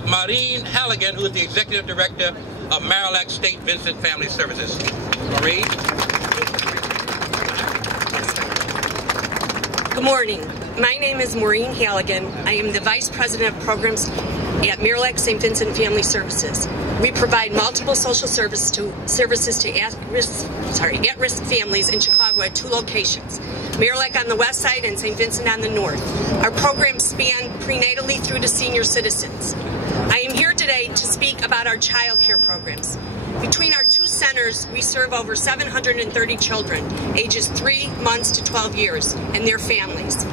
Maureen Hallagan, who is the Executive Director of Marillac St. Vincent Family Services. Maureen. Good morning. My name is Maureen Hallagan. I am the Vice President of Programs at Marillac St. Vincent Family Services. We provide multiple social services to at-risk families in Chicago at 2 locations, Marillac on the west side and St. Vincent on the north. Our programs span prenatally through to senior citizens. I am here today to speak about our child care programs. Between our 2 centers, we serve over 730 children, ages 3 months to 12 years, and their families.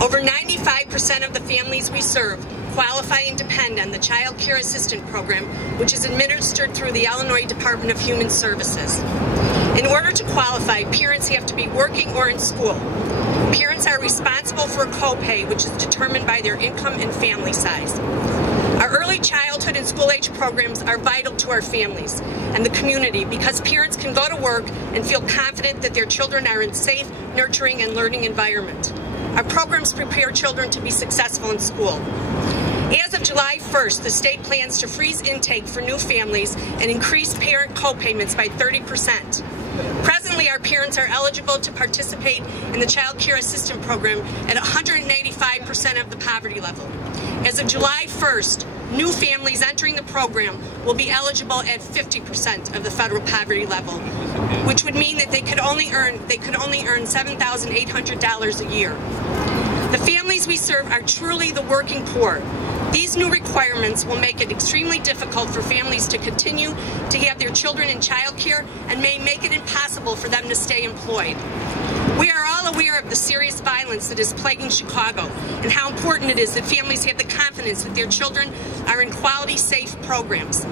Over 95% of the families we serve qualify and depend on the Child Care Assistant Program, which is administered through the Illinois Department of Human Services. In order to qualify, parents have to be working or in school. Parents are responsible for a copay, which is determined by their income and family size. Our early childhood and school-age programs are vital to our families and the community because parents can go to work and feel confident that their children are in a safe, nurturing, and learning environment. Our programs prepare children to be successful in school. As of July 1st, the state plans to freeze intake for new families and increase parent co-payments by 30%. Presently, our parents are eligible to participate in the Child Care Assistant Program at 185% of the poverty level. As of July 1st, new families entering the program will be eligible at 50% of the federal poverty level, which would mean that they could only earn $7,800 a year. The families we serve are truly the working poor. These new requirements will make it extremely difficult for families to continue to have their children in child care and may make it impossible for them to stay employed. We are all aware of the serious violence that is plaguing Chicago and how important it is that families have the confidence that their children are in quality, safe programs.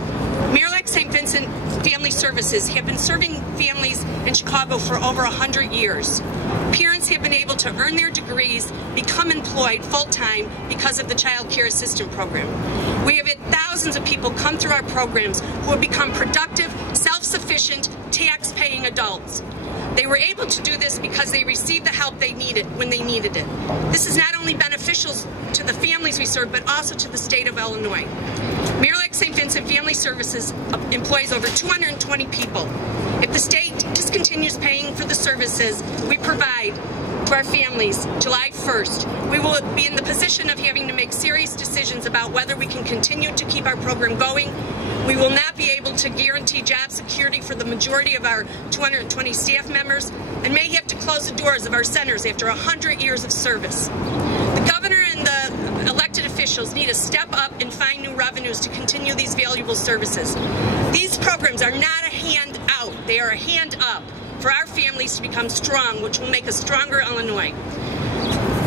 Marillac St. Vincent Family Services have been serving families in Chicago for over 100 years. Parents have been able to earn their degrees, become employed full-time because of the Child Care Assistant Program. We have had thousands of people come through our programs who have become productive, self-sufficient, tax-paying adults. They were able to do this because they received the help they needed when they needed it. This is not only beneficial to the families we serve, but also to the state of Illinois. Marillac St. Vincent Family Services employs over 220 people. If the state discontinues paying for the services we provide to our families July 1st, we will be in the position of having to make serious decisions about whether we can continue to keep our program going. We will not be able to guarantee job security for the majority of our 220 staff members and may have to close the doors of our centers after 100 years of service. The governor and the elected officials need to step up and find new revenues to continue these valuable services. These programs are not a hand out, they are a hand up for our families to become strong, which will make us stronger Illinois.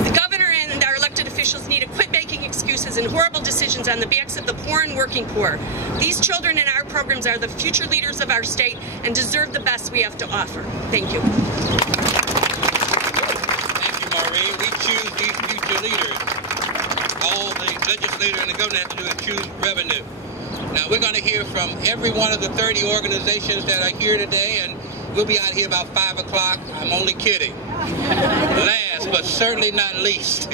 The governor and our elected officials need to quit making excuses and horrible decisions on the backs of the poor and working poor. These children in our programs are the future leaders of our state and deserve the best we have to offer. Thank you. Thank you, Maureen. We choose these future leaders. All the legislator and the governor have to do is choose revenue. Now, we're going to hear from every one of the 30 organizations that are here today, and we'll be out here about 5 o'clock. I'm only kidding. Last, but certainly not least.